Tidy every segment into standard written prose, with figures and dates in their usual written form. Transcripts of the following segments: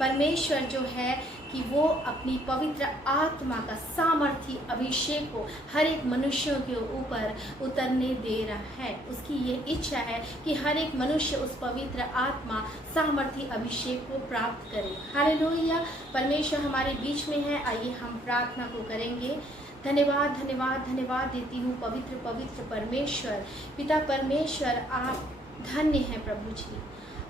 परमेश्वर जो है कि वो अपनी पवित्र आत्मा का सामर्थी अभिषेक को हर एक मनुष्यों के ऊपर उतरने दे रहा है। उसकी ये इच्छा है कि हर एक मनुष्य उस पवित्र आत्मा सामर्थी अभिषेक को प्राप्त करे। हालेलुया। परमेश्वर हमारे बीच में है। आइए हम प्रार्थना को करेंगे। धन्यवाद धन्यवाद धन्यवाद देती हूँ पवित्र पवित्र परमेश्वर, पिता परमेश्वर, आप धन्य हैं प्रभु जी।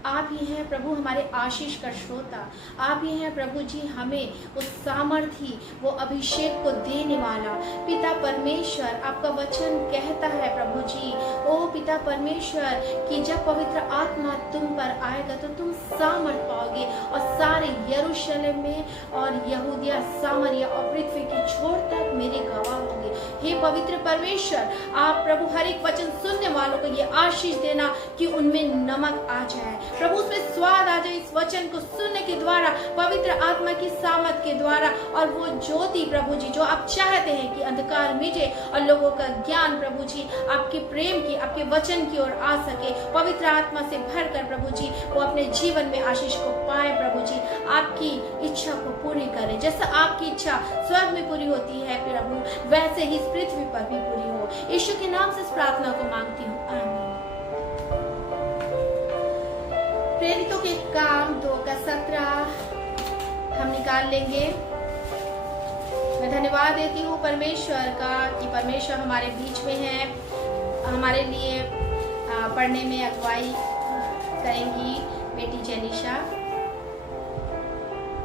आप ही हैं प्रभु हमारे आशीष का श्रोता। आप ही हैं प्रभु जी हमें उस सामर्थी वो अभिषेक को देने वाला। पिता परमेश्वर, आपका वचन कहता है प्रभु जी, ओ पिता परमेश्वर, कि जब पवित्र आत्मा तुम पर आएगा तो तुम सामर्थ पाओगे और सारे यरूशलेम में और यहूदिया, सामरिया और पृथ्वी की छोर तक मेरे गवाह होंगे। हे पवित्र परमेश्वर, आप प्रभु हर एक वचन सुनने वालों को ये आशीष देना कि उनमें नमक आ जाए प्रभु, उसमें स्वाद आ जाए इस वचन को सुनने के द्वारा, पवित्र आत्मा की सामर्थ के द्वारा, और वो ज्योति प्रभु जी जो आप चाहते हैं कि अंधकार मिटे और लोगों का ज्ञान प्रभु जी आपके प्रेम की, आपके वचन की ओर आ सके। पवित्र आत्मा से भरकर प्रभु जी वो अपने जीवन में आशीष को पाए प्रभु जी, आपकी इच्छा को पूरी करें। जैसा आपकी इच्छा स्वर्ग में पूरी होती है प्रभु, वैसे ही इस पृथ्वी पर भी पूरी हो। यीशु के नाम से इस प्रार्थना को मांगती हूँ, आमीन। प्रेरितों के काम 2 का 17 हम निकाल लेंगे। मैं धन्यवाद देती हूँ परमेश्वर का कि परमेश्वर हमारे बीच में है, हमारे लिए पढ़ने में अगुवाई करेंगी बेटी जेनिशा।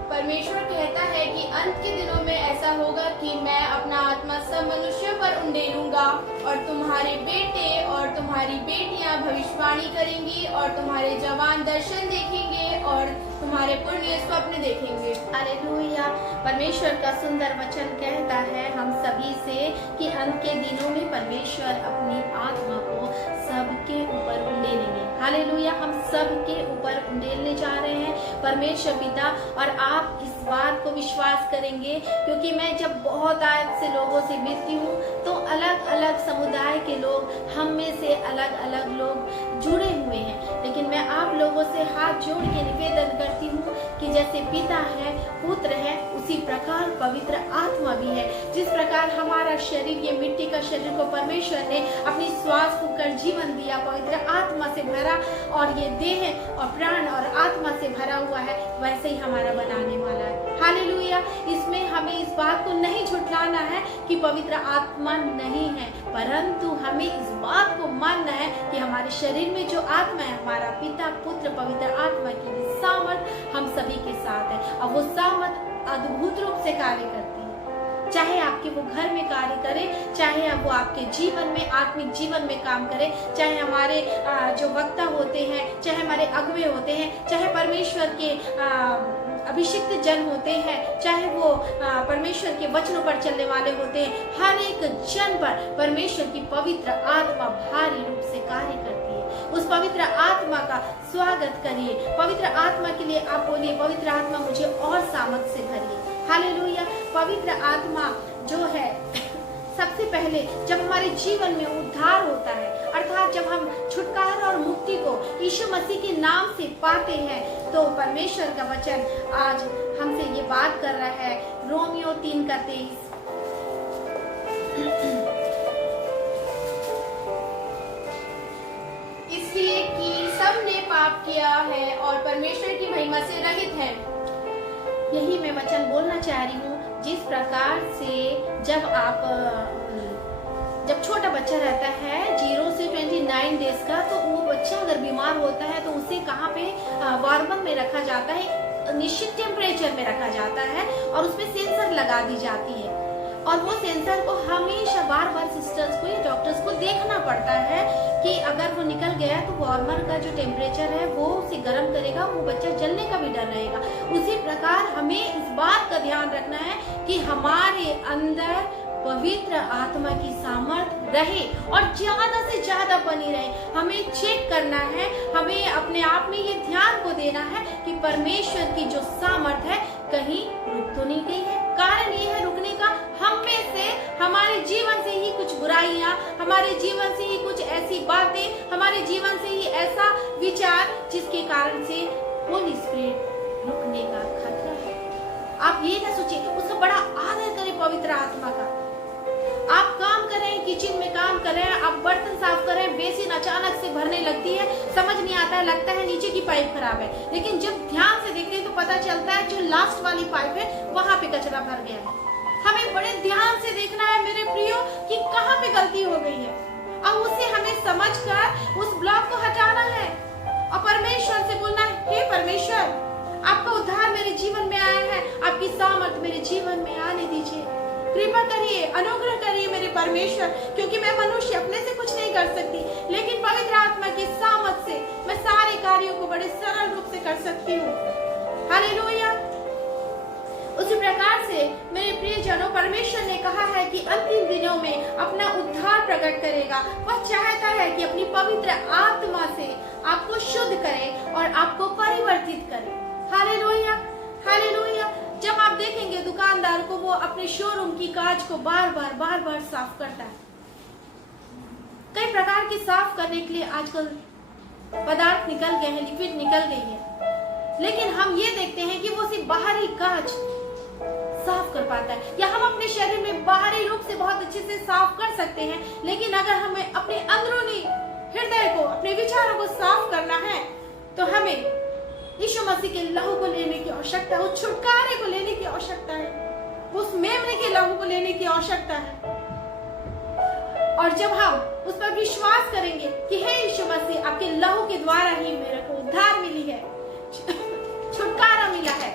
परमेश्वर कहता है कि अंत के दिनों में ऐसा होगा कि मैं अपना आत्मा सब मनुष्यों पर उंडेलूंगा और तुम्हारे बेटे और तुम्हारी बेटियां भविष्यवाणी करेंगी और तुम्हारे जवान दर्शन देखेंगे और तुम्हारे पुण्य स्वप्न देखेंगे। हालेलुया। परमेश्वर का सुंदर वचन कहता है हम सभी से कि अंत के दिनों में परमेश्वर अपनी आत्मा को सबके ऊपर उंडेलेंगे। हालेलुया। हम सबके ऊपर उंडेलने जा रहे हैं परमेश्वर पिता, और आप इस बात को विश्वास करेंगे क्योंकि मैं जब बहुत आज से लोगों से मिलती हूँ तो अलग अलग समुदाय के लोग, हम में से अलग अलग लोग जुड़े हुए हैं, लेकिन मैं आप लोगों से हाथ जोड़ के निवेदन करती हूँ कि जैसे पिता है, पुत्र है, उसी प्रकार पवित्र आत्मा भी है। जिस प्रकार हमारा शरीर, ये मिट्टी का शरीर को परमेश्वर ने अपनी श्वास फूंककर जीवन दिया, पवित्र आत्मा से भरा, और ये देह और प्राण और आत्मा से भरा हुआ है, वैसे ही हमारा बनाने वाला है। हालेलुया। इसमें हमें इस बात को नहीं झुठलाना है कि पवित्र आत्मा नहीं है, परंतु हमें इस बात को मानना है कि हमारे शरीर में जो आत्मा है, हमारा पिता पुत्र पवित्र आत्मा की सामर्थ हम सभी के साथ है, और वो सामर्थ अद्भुत रूप से कार्य करती है। चाहे आपके वो घर में कार्य करे, चाहे वो आपके जीवन में, आत्मिक जीवन में काम करे, चाहे हमारे जो वक्ता होते हैं, चाहे हमारे अगुवे होते हैं, चाहे परमेश्वर के अभिषिक्त जन होते हैं, चाहे वो परमेश्वर के वचनों पर चलने वाले होते हैं, हर एक जन पर परमेश्वर की पवित्र आत्मा भारी रूप से कार्य करती है। उस पवित्र आत्मा का स्वागत करिए। पवित्र आत्मा के लिए आप बोलिए, पवित्र आत्मा मुझे और सामर्थ से भरिए। हालेलुया। पवित्र आत्मा जो है सबसे पहले जब हमारे जीवन में उद्धार होता है, अर्थात जब हम छुटकारा और मुक्ति को यीशु मसीह के नाम से पाते हैं, तो परमेश्वर का वचन आज हमसे ये बात कर रहा है, रोमियो 3 का 23। इसलिए कि सब ने पाप किया है और परमेश्वर की महिमा से रहित है। यही मैं वचन बोलना चाह रही हूँ। जिस प्रकार से जब छोटा बच्चा रहता है 0 से 29 डेज का, तो वो बच्चा अगर बीमार होता है तो उसे कहाँ पे वार्मर में रखा जाता है, निश्चित टेम्परेचर में रखा जाता है, और उसमें सेंसर लगा दी जाती है, और वो सेंसर को हमेशा बार बार सिस्टर्स को या डॉक्टर्स को देखना पड़ता है कि अगर वो निकल गया तो वार्मर का जो टेम्परेचर है वो उसे गर्म करेगा, वो बच्चा जलने का भी डर रहेगा। उसी प्रकार हमें इस बात का ध्यान रखना है कि हमारे अंदर पवित्र आत्मा की सामर्थ रहे और ज्यादा से ज्यादा बनी रहे। हमें चेक करना है, हमें अपने आप में ये ध्यान को देना है कि परमेश्वर की जो सामर्थ है कहीं रुक तो नहीं गई है। कारण ये है रुकने का, हम में से हमारे जीवन से ही कुछ बुराइयां, हमारे जीवन से ही कुछ ऐसी बातें, हमारे जीवन से ही ऐसा विचार जिसके कारण से होली स्पिरिट रुकने का खतरा है। आप ये ना सोचिए, उसका बड़ा आदर करें पवित्र आत्मा का। आप काम कर रहे हैं, किचन में काम कर रहे हैं, आप बर्तन साफ कर रहे हैं, बेसिन अचानक से भरने लगती है, समझ नहीं आता है, लगता है नीचे की पाइप खराब है, लेकिन जब ध्यान से देखते हैं तो पता चलता है जो लास्ट वाली पाइप है वहां पे कचरा भर गया है। हमें बड़े ध्यान से देखना है मेरे प्रियो कि कहाँ पे गलती हो गई है, और उसे हमें समझकर उस ब्लॉक को हटाना है और परमेश्वर से बोलना है, हे परमेश्वर, आपका उद्धार मेरे जीवन में आया है, आपकी सामर्थ मेरे जीवन में आने दीजिए, कृपा करिए, अनुग्रह करिए मेरे परमेश्वर, क्योंकि मैं मनुष्य अपने से कुछ नहीं कर सकती, लेकिन पवित्र आत्मा की सामर्थ से मैं सारे कार्यों को बड़े सरल रूप से कर सकती हूँ। हालेलुया। उसी प्रकार से मेरे प्रियजनों, परमेश्वर ने कहा है कि अंतिम दिनों में अपना उद्धार प्रकट करेगा। वह चाहता है कि अपनी पवित्र आत्मा से आपको शुद्ध करे और आपको परिवर्तित करे। Hallelujah, hallelujah. जब आप देखेंगे दुकानदार को, वो अपने शोरूम की कांच को बार बार साफ करता है। कई प्रकार की साफ करने के लिए आजकल पदार्थ निकल गए हैं, लिक्विड निकल गई है, लेकिन हम ये देखते हैं कि वो सिर्फ बाहरी कांच साफ कर पाता है, या हम अपने शरीर में बाहरी रूप से बहुत अच्छे से साफ कर सकते हैं, लेकिन अगर हमें अपने अंदरूनी हृदय को, अपने विचारों को साफ करना है तो हमें यीशु मसीह के लहू को लेने की आवश्यकता है, उस छुटकारे को लेने की आवश्यकता है, उस मेमने के लहू को लेने की आवश्यकता है। और जब हम उस पर विश्वास करेंगे कि हे यीशु मसीह, आपके लहू के द्वारा ही मेरे को उद्धार मिली है, छुटकारा मिला है,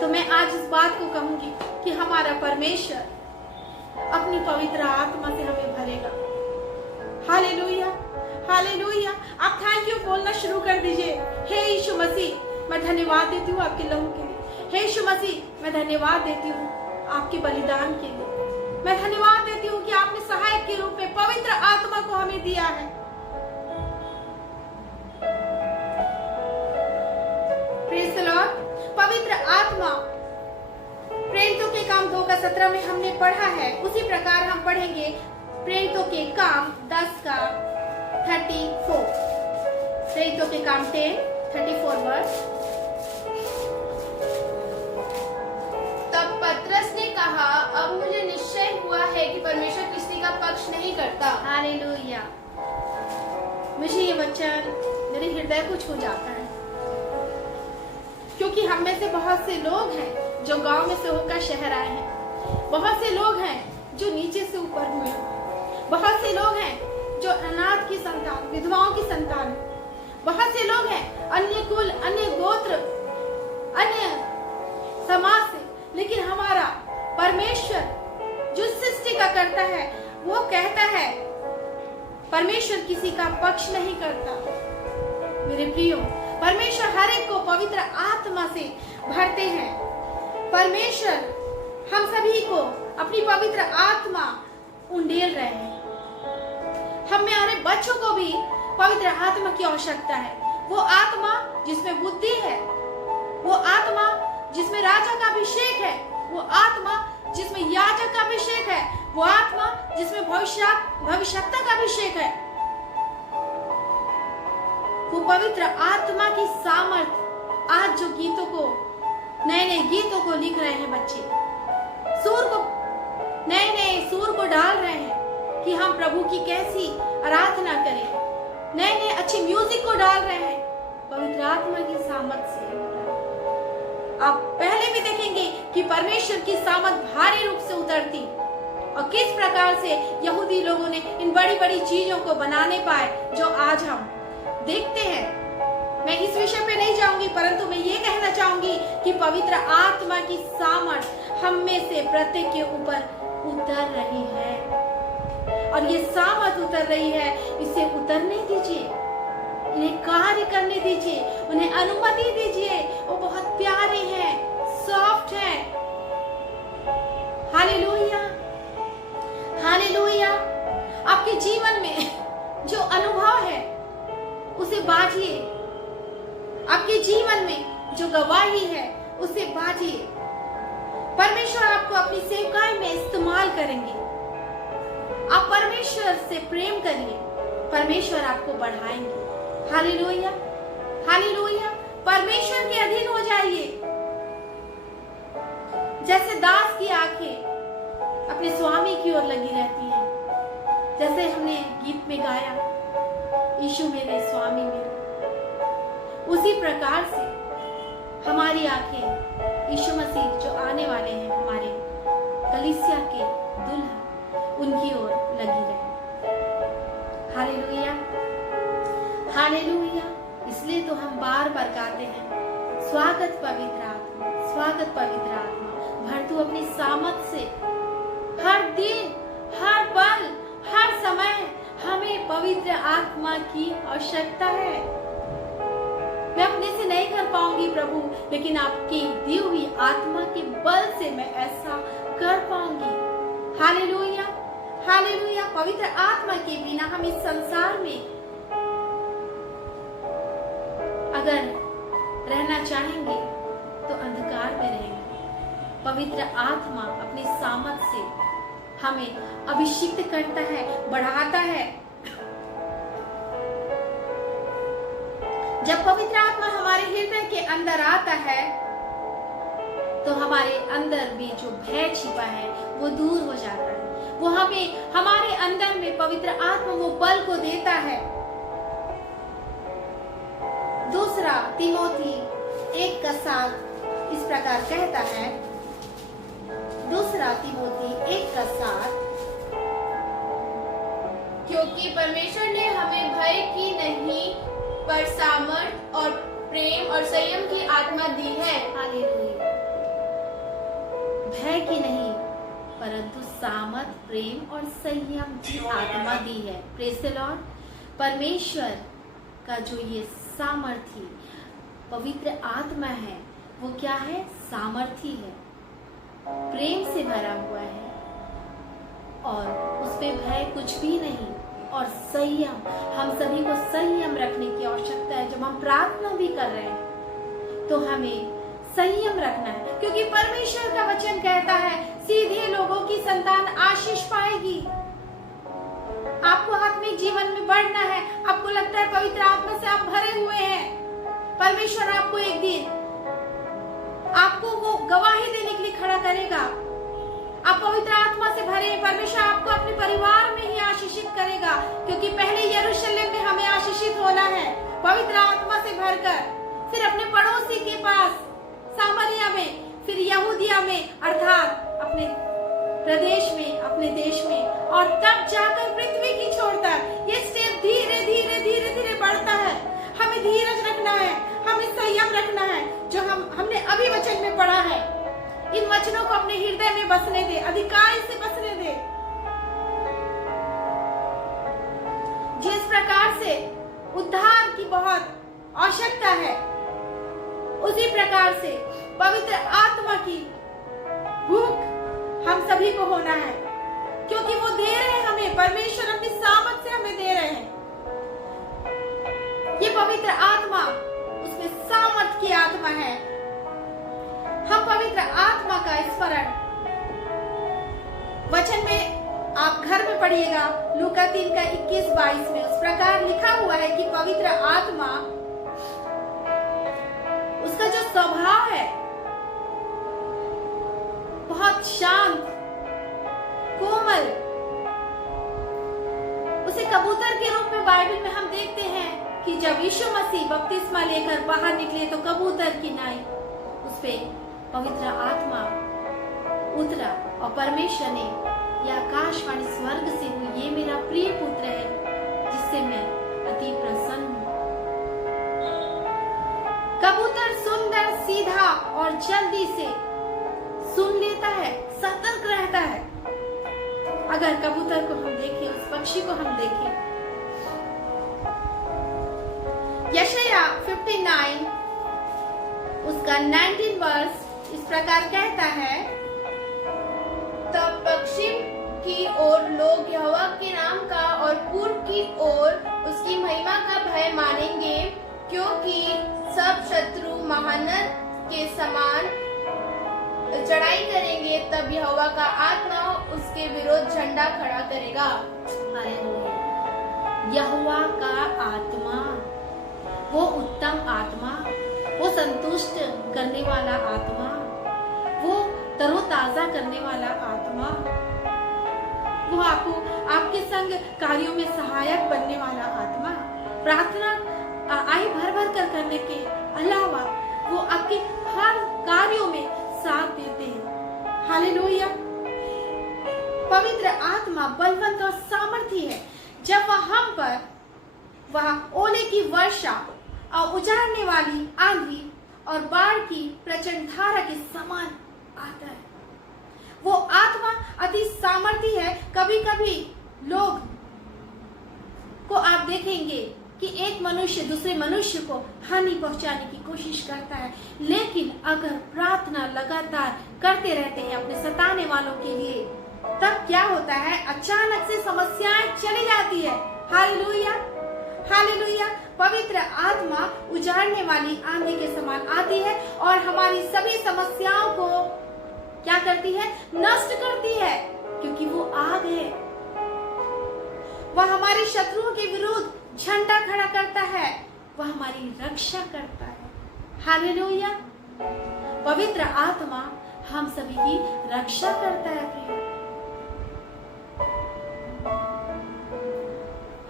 तो मैं आज इस बात को कहूंगी कि हमारा परमेश्वर अपनी पवित्र आत्मा से हमें भरेगा। Hallelujah, hallelujah. आप थैंक यू बोलना शुरू कर दीजिए। हे यीशु मसीह, मैं धन्यवाद देती हूँ आपके लहू के लिए। हे यीशु मसीह, मैं धन्यवाद देती हूँ आपके बलिदान के लिए। मैं धन्यवाद देती हूँ कि आपने सहायक के रूप में पवित्र आत्मा को हमें दिया है। Praise the Lord. पवित्र आत्मा प्रेरितों के काम 2:17 में हमने पढ़ा है, उसी प्रकार हम पढ़ेंगे प्रेरितों के काम 10:34। प्रेरितों के काम 10:34 वर्ष। तब पतरस ने कहा, अब मुझे निश्चय हुआ है कि परमेश्वर किसी का पक्ष नहीं करता। हालेलुया। मुझे ये वचन मेरे हृदय को छू जाता है, क्योंकि हम में से बहुत से लोग हैं जो गांव में से होकर शहर आए हैं, बहुत से लोग हैं जो नीचे से ऊपर हुए हैं, बहुत से लोग हैं जो अनाथ की संतान, विधवाओं की संतान, बहुत से लोग हैं अन्य कुल, अन्य गोत्र, अन्य समाज से, लेकिन हमारा परमेश्वर जो सृष्टि का करता है, वो कहता है परमेश्वर किसी का पक्ष नहीं करता। मेरे प्रियो, परमेश्वर हर एक को पवित्र आत्मा से भरते हैं। परमेश्वर हम सभी को अपनी पवित्र आत्मा उंडेल रहे हैं। हमारे बच्चों को भी पवित्र आत्मा की आवश्यकता है। वो आत्मा जिसमें बुद्धि है, वो आत्मा जिसमें राजा का अभिषेक है, वो आत्मा जिसमें याजक का अभिषेक है, वो आत्मा जिसमें भविष्यता का अभिषेक है, वो पवित्र आत्मा की सामर्थ। आज जो गीतों को, नए नए गीतों को लिख रहे हैं बच्चे, सुर को, नए नए सुर को डाल रहे हैं कि हम प्रभु की कैसी आराधना करें, नए नए अच्छे म्यूजिक को डाल रहे हैं पवित्र आत्मा की सामर्थ से। आप पहले भी देखेंगे कि परमेश्वर की सामर्थ भारी रूप से उतरती, और किस प्रकार से यहूदी लोगों ने इन बड़ी बड़ी चीजों को बनाने पाए जो आज हम देखते हैं। मैं इस विषय पे नहीं जाऊंगी, परंतु मैं ये कहना चाहूंगी कि पवित्र आत्मा की सामर्थ हम में से प्रत्येक के ऊपर उतर रही है, और ये सामर्थ उतर रही है, इसे उतरने दीजिए, इन्हें कार्य करने दीजिए, उन्हें अनुमति दीजिए। वो बहुत प्यारे हैं, सॉफ्ट हैं। Hallelujah, hallelujah. आपके जीवन में जो अनुभव है उसे बांटिए, आपके जीवन में जो गवाही है उसे बांटिए। परमेश्वर आपको अपनी सेवकाई में इस्तेमाल करेंगे। आप परमेश्वर से प्रेम करिए, परमेश्वर आपको बढ़ाएंगे। Hallelujah, hallelujah. परमेश्वर के अधीन हो जाइए। जैसे दास की आंखें अपने स्वामी की ओर लगी रहती हैं, जैसे हमने गीत में गाया, यीशु मेरे स्वामी मेरे, उसी प्रकार से हमारी आंखें यीशु मसीह जो आने वाले हैं, हमारे कलीसिया के दुल्हा, उनकी ओर लगी रहे। Hallelujah, hallelujah. इसलिए तो हम बार बार गाते हैं, स्वागत पवित्र आत्मा, स्वागत पवित्र आत्मा, भर तू अपनी सामर्थ से हर दिन, हर पल, हर समय हमें पवित्र आत्मा की आवश्यकता है। मैं अपने से नहीं कर पाऊंगी प्रभु, लेकिन आपकी दी हुई आत्मा के बल से मैं ऐसा कर पाऊंगी। Hallelujah, hallelujah. पवित्र आत्मा के बिना हम इस संसार में अगर रहना चाहेंगे तो अंधकार में रहेंगे। पवित्र आत्मा अपनी सामर्थ से हमें अभिषिक्त करता है, बढ़ाता है। जब पवित्र आत्मा हमारे हृदय के अंदर आता है तो हमारे अंदर भी जो भय छिपा है वो दूर हो जाता है। वो हमें हमारे अंदर में पवित्र आत्मा वो बल को देता है। दूसरा तिमोथी 1:7 इस प्रकार कहता है, दूसरा तिमोथी 1:7, क्योंकि परमेश्वर ने हमें भय की नहीं पर सामर्थ और प्रेम और संयम की आत्मा दी है। हालेलुया। भय की नहीं परंतु सामर्थ, प्रेम और संयम की आत्मा दी है। Praise the Lord. परमेश्वर का जो ये सामर्थी पवित्र आत्मा है वो क्या है? सामर्थी है, प्रेम से भरा हुआ है और उसमें भय कुछ भी नहीं। और संयम, हम सभी को संयम रखने की आवश्यकता है। जब हम प्रार्थना भी कर रहे हैं तो हमें संयम रखना है, क्योंकि परमेश्वर का वचन कहता है सीधे लोगों की संतान आशीष पाएगी। आपको आत्मिक जीवन में बढ़ना है। आपको लगता है पवित्र आत्मा से आप भरे हुए हैं, परमेश्वर आपको एक दिन आपको वो गवाही देने के लिए खड़ा करेगा। आप पवित्र आत्मा से भरे, परमेश्वर आपको अपने परिवार में ही आशीषित करेगा, क्योंकि पहले यरूशलेम में हमें आशीषित होना है पवित्र आत्मा से भरकर, फिर अपने पड़ोसी के पास सामरिया में, फिर यहूदिया में, अर्थात अपने प्रदेश में, अपने देश में, और तब जाकर पृथ्वी की छोर तक। ये स्टेप धीरे धीरे धीरे धीरे बढ़ता है। हमें धीरज रखना है, हमें संयम रखना है। जो हमने अभी वचन में पढ़ा है, इन वचनों को अपने हृदय में बसने दे, अधिकार से बसने दे। जिस प्रकार से उद्धार की बहुत आवश्यकता है, उसी प्रकार से पवित्र आत्मा की भूख हम सभी को होना है, क्योंकि वो दे रहे हैं हमें, परमेश्वर अपनी सामर्थ से हमें दे रहे हैं। ये पवित्र आत्मा, उसमें सामर्थ की आत्मा है। हम पवित्र आत्मा का स्मरण वचन में आप घर में पढ़िएगा, लूका 3:21-22 में उस प्रकार लिखा हुआ है कि पवित्र आत्मा, उसका जो स्वभाव है बहुत शांत, कोमल। उसे कबूतर के रूप में बाइबल में हम देखते हैं कि जब यीशु मसीह बपतिस्मा लेकर बाहर निकले तो कबूतर की नाई उस पे पवित्र आत्मा उतरा और परमेश्वर ने यह आकाशवाणी स्वर्ग से हुई, ये मेरा प्रिय पुत्र है जिससे मैं अति प्रसन्न हूँ। कबूतर सुंदर, सीधा और जल्दी से सुन लेता है, सतर्क रहता है। अगर कबूतर को हम देखें, उस पक्षी को हम देखें, यशाया 59 उसका 19 वर्स इस प्रकार कहता है, तब पश्चिम की ओर लोग यहोवा के नाम का और पूर्व की ओर उसकी महिमा का भय मानेंगे, क्योंकि सब शत्रु महानद के समान चढ़ाई करेंगे। तब यहोवा का आत्मा उसके विरोध झंडा खड़ा करेगा। हालेलुया। यहोवा का आत्मा, वो उत्तम आत्मा, वो संतुष्ट करने वाला आत्मा, वो तरोताजा करने वाला आत्मा, वो आपके संग कार्यों में सहायक बनने वाला आत्मा, प्रार्थना आय भर भर कर करने के अलावा वो आपके हर कार्यों में साथ देते हैं। हालेलुया। पवित्र आत्मा बलवंत और सामर्थी है। जब वह हम पर वह ओले की वर्षा और उजाड़ने वाली आंधी और बाढ़ की प्रचंड धारा के समान आता है। वो आत्मा अति सामर्थी है। कभी कभी लोग को आप देखेंगे कि एक मनुष्य दूसरे मनुष्य को हानि पहुंचाने की कोशिश करता है, लेकिन अगर प्रार्थना लगातार करते रहते हैं अपने सताने वालों के लिए, तब क्या होता है, अचानक से समस्याएं चली जाती है। Hallelujah, hallelujah. पवित्र आत्मा उजाड़ने वाली आंधी के समान आती है और हमारी सभी समस्याओं को क्या करती है, नष्ट करती है, क्योंकि वो आग है। वह हमारे शत्रुओं के विरुद्ध झंडा खड़ा करता है, वह हमारी रक्षा करता है। हालेलुया। पवित्र आत्मा हम सभी की रक्षा करता है। प्रिय,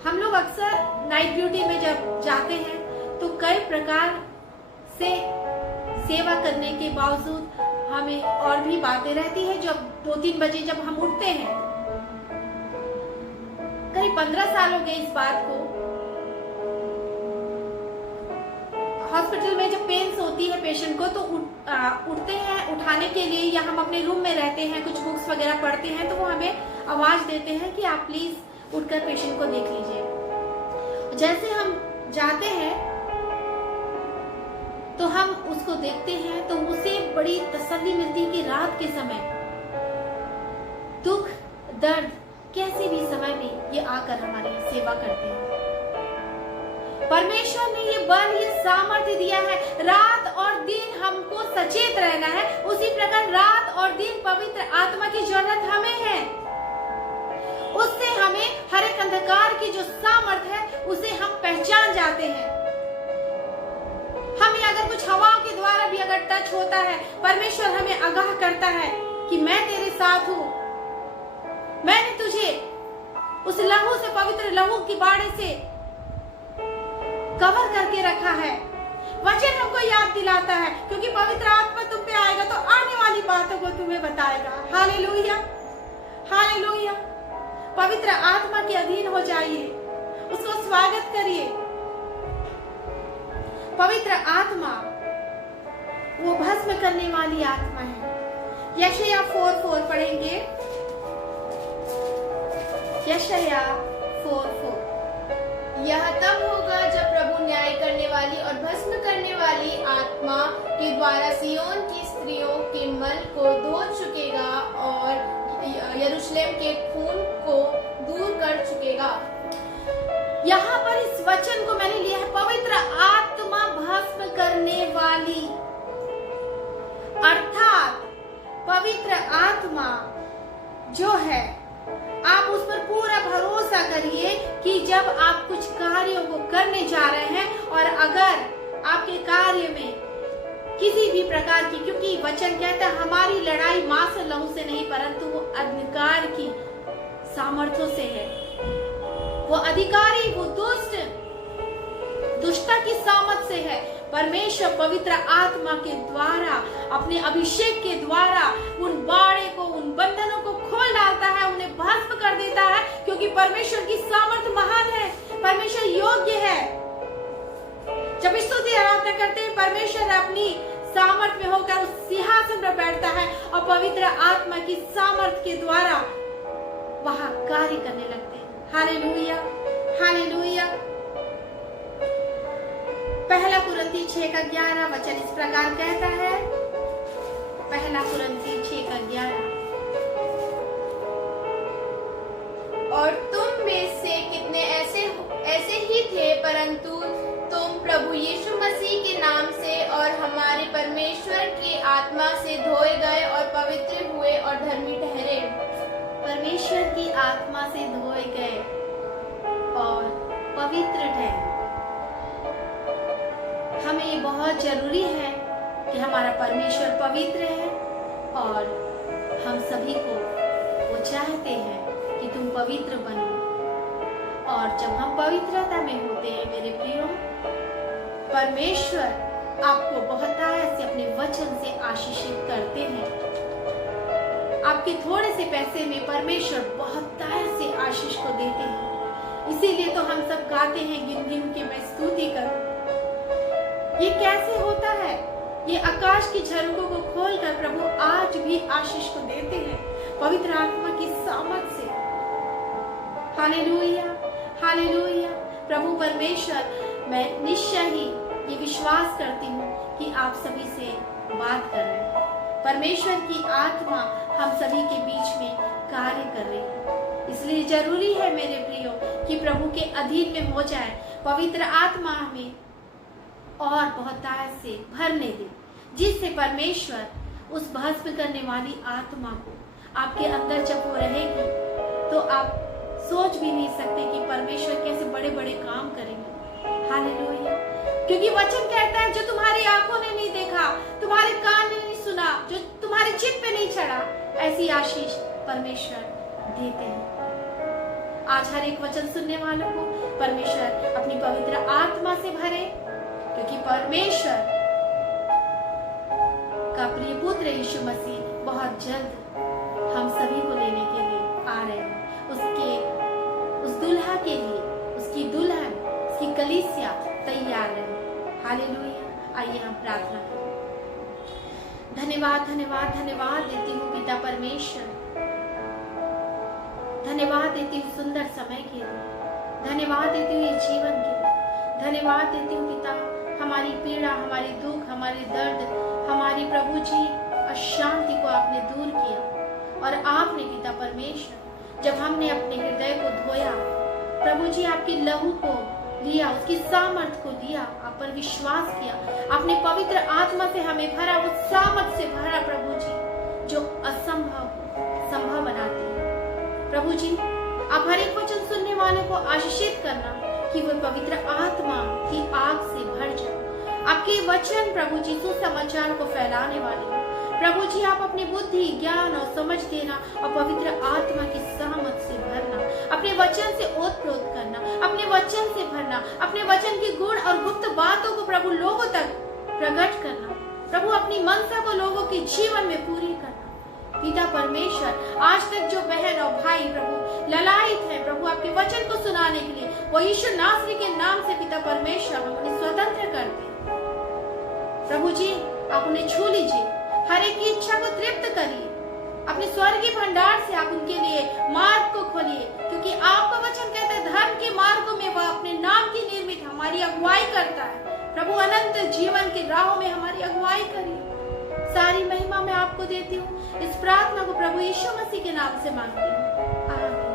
हम लोग अक्सर नाइट ड्यूटी में जब जाते हैं तो कई प्रकार से सेवा करने के बावजूद हमें और भी बातें रहती है। जब 2-3 बजे जब हम उठते हैं, करीब 15 साल हो गए इस बात को। हॉस्पिटल में जब पेन्स होती है पेशेंट को तो उठते हैं उठाने के लिए, या हम अपने रूम में रहते हैं कुछ बुक्स वगैरह पढ़ते हैं, तो वो हमें आवाज देते हैं कि आप प्लीज उठकर पेशेंट को देख लीजिए। जैसे हम जाते हैं तो हम उसको देखते हैं तो उसे बड़ी तसल्ली मिलती है कि रात के समय दुख दर्द कैसे भी समय में ये आकर हमारी सेवा करते हैं। परमेश्वर ने ये बल, ये सामर्थ्य दिया है। रात और दिन हमको सचेत रहना है, उसी प्रकार रात और दिन पवित्र आत्मा की जरूरत हमें है। उससे हमें हर एक अंधकार की जो सामर्थ्य है उसे हम पहचान जाते हैं। हमें अगर कुछ हवाओं के द्वारा भी अगर टच होता है, परमेश्वर हमें आगाह करता है कि मैं तेरे साथ हूं, मैंने तुझे उस लहू से, पवित्र लहू की बाड़े से कवर करके रखा है। वचन हमको याद दिलाता है, क्योंकि पवित्र आत्मा तुम पे आएगा तो आने वाली बातों को तुम्हें बताएगा। Hallelujah, hallelujah. पवित्र आत्मा के अधीन हो जाइए, उसको स्वागत करिए। पवित्र आत्मा वो भस्म करने वाली आत्मा है। यशायाह 4:4 पढ़ेंगे। यशायाह 4:4। यह तब होगा जब प्रभु न्याय करने वाली और भस्म करने वाली आत्मा के द्वारा सियोन की स्त्रियों के मल को धो चुकेगा और यरूशलेम के खून को दूर कर चुकेगा। यहाँ पर इस वचन को मैंने लिया है, पवित्र आत्मा भस्म करने वाली, अर्थात पवित्र आत्मा जो है, आप उस पर पूरा भरोसा करिए कि जब आप कुछ कार्यों को करने जा रहे हैं और अगर आपके कार्य में किसी भी प्रकार की, क्योंकि वचन कहता है हमारी लड़ाई मांस और लहू से नहीं परंतु वो अंधकार की सामर्थ्यों से है। वो अधिकारी, वो दुष्टता की सामर्थ से है। परमेश्वर पवित्र आत्मा के द्वारा, अपने अभिषेक के द्वारा उन बाड़े को, उन बंधनों को खोल डालता है, उन्हें भस्म कर देता है, क्योंकि परमेश्वर की सामर्थ महान है, परमेश्वर योग्य है। जब स्तुति आराधना करते हैं, परमेश्वर अपनी सामर्थ में होकर उस सिंहासन पर बैठता है और पवित्र आत्मा की सामर्थ के द्वारा वहां कार्य करने लगते हैं। Hallelujah, hallelujah. 1 कुरिन्थी 6:11 वचन इस प्रकार कहता है। 1 कुरिन्थी 6:11। और तुम में से कितने ऐसे ही थे, परंतु तुम प्रभु यीशु मसीह के नाम से और हमारे परमेश्वर की आत्मा से धोए गए और पवित्र हुए और धर्मी ठहरे। परमेश्वर की आत्मा से धोए गए और पवित्र ठहरे। हमें ये बहुत जरूरी है कि हमारा परमेश्वर पवित्र है और हम सभी को वो चाहते हैं कि तुम पवित्र बनो। और जब हम पवित्रता में होते हैं मेरे प्रियो, परमेश्वर आपको बहुतायत से अपने वचन से आशीषित करते हैं। आपके थोड़े से पैसे में परमेश्वर बहुतायत से आशीष को देते हैं। इसीलिए तो हम सब गाते हैं, गिन गिन के मैं स्तुति करूं। ये कैसे होता है? ये आकाश की झरोखों को खोलकर प्रभु आज भी आशीष को देते हैं पवित्र आत्मा की सामर्थ से। Hallelujah, hallelujah. प्रभु परमेश्वर, मैं निश्चय ही ये विश्वास करती हूँ कि आप सभी से बात कर रहे हैं। परमेश्वर की आत्मा हम सभी के बीच में कार्य कर रही है। इसलिए जरूरी है मेरे प्रियो कि प्रभु के अधीन में हो जाए। पवित्र आत्मा हमें और बहुतायत से भरने दे, जिससे परमेश्वर उस भस्म करने वाली आत्मा को आपके अंदर जब वो रहेगी तो आप सोच भी नहीं सकते कि परमेश्वर कैसे बड़े बड़े काम करेंगे। हालेलुया। क्योंकि वचन कहता है, जो तुम्हारी आंखों ने नहीं देखा, तुम्हारे कान ने नहीं सुना, जो तुम्हारे चित्त पे नहीं चढ़ा, ऐसी आशीष परमेश्वर देते हैं। आज हर एक वचन सुनने वालों को परमेश्वर अपनी पवित्र आत्मा से भरे, क्योंकि परमेश्वर का प्रिय पुत्र यीशु मसीह बहुत जल्द हम सभी को लेने के लिए आ रहे हैं। उस दुल्हा के लिए, उसकी दुल्हन, उसकी कलीसिया तैयार है। हालेलुया। आइए हम प्रार्थना करें। धन्यवाद, धन्यवाद, धन्यवाद देती हूँ पिता परमेश्वर। धन्यवाद देती हूँ सुंदर समय के लिए। धन्यवाद देती हूँ ये जीवन के लिए। धन्यवाद देती हूँ पिता, हमारी पीड़ा, हमारी दुख, हमारे दर्द, हमारी प्रभु जी अशांति को आपने दूर किया। और आपने पिता परमेश्वर, जब हमने अपने हृदय को धोया, प्रभु जी आपके लहू को लिया, उसकी सामर्थ को दिया, आप पर विश्वास किया, आपने पवित्र आत्मा से हमें भरा, उस सामर्थ से भरा प्रभु जी, जो असंभव को संभव बनाती है। प्रभु जी, आप हर एक वचन सुनने वाले को आशीषित करना कि वो पवित्र आत्मा की आग से भर जाए। आपके वचन प्रभु जी सुसमाचार को फैलाने वाले हो। प्रभु जी, आप अपनी बुद्धि, ज्ञान और समझ देना और पवित्र आत्मा की सामर्थ से भरना, अपने वचन से ओतप्रोत करना, अपने वचन से भरना, अपने वचन की गुण और गुप्त बातों को प्रभु लोगों तक प्रकट करना। प्रभु, अपनी मनसा को लोगों के जीवन में पूरी करना। पिता परमेश्वर, आज तक जो बहन और भाई प्रभु ललायित है प्रभु आपके वचन को सुनाने के लिए, वो यीशु नासरी के नाम से पिता परमेश्वर हम उन्हें स्वतंत्र करते हैं। प्रभु जी, आप उन्हें छू लीजिए, हर एक की इच्छा को तृप्त करिए। अपने स्वर्गीय भंडार से आप उनके लिए मार्ग को खोलिए, क्योंकि आपका वचन कहता है धर्म के मार्गों में वह अपने नाम की निर्मित हमारी अगुवाई करता है। प्रभु, अनंत जीवन की राहों में हमारी अगुवाई करिए। सारी महिमा मैं आपको देती हूँ। इस प्रार्थना को प्रभु यीशु मसीह के नाम से मांगती हूँ। आमीन।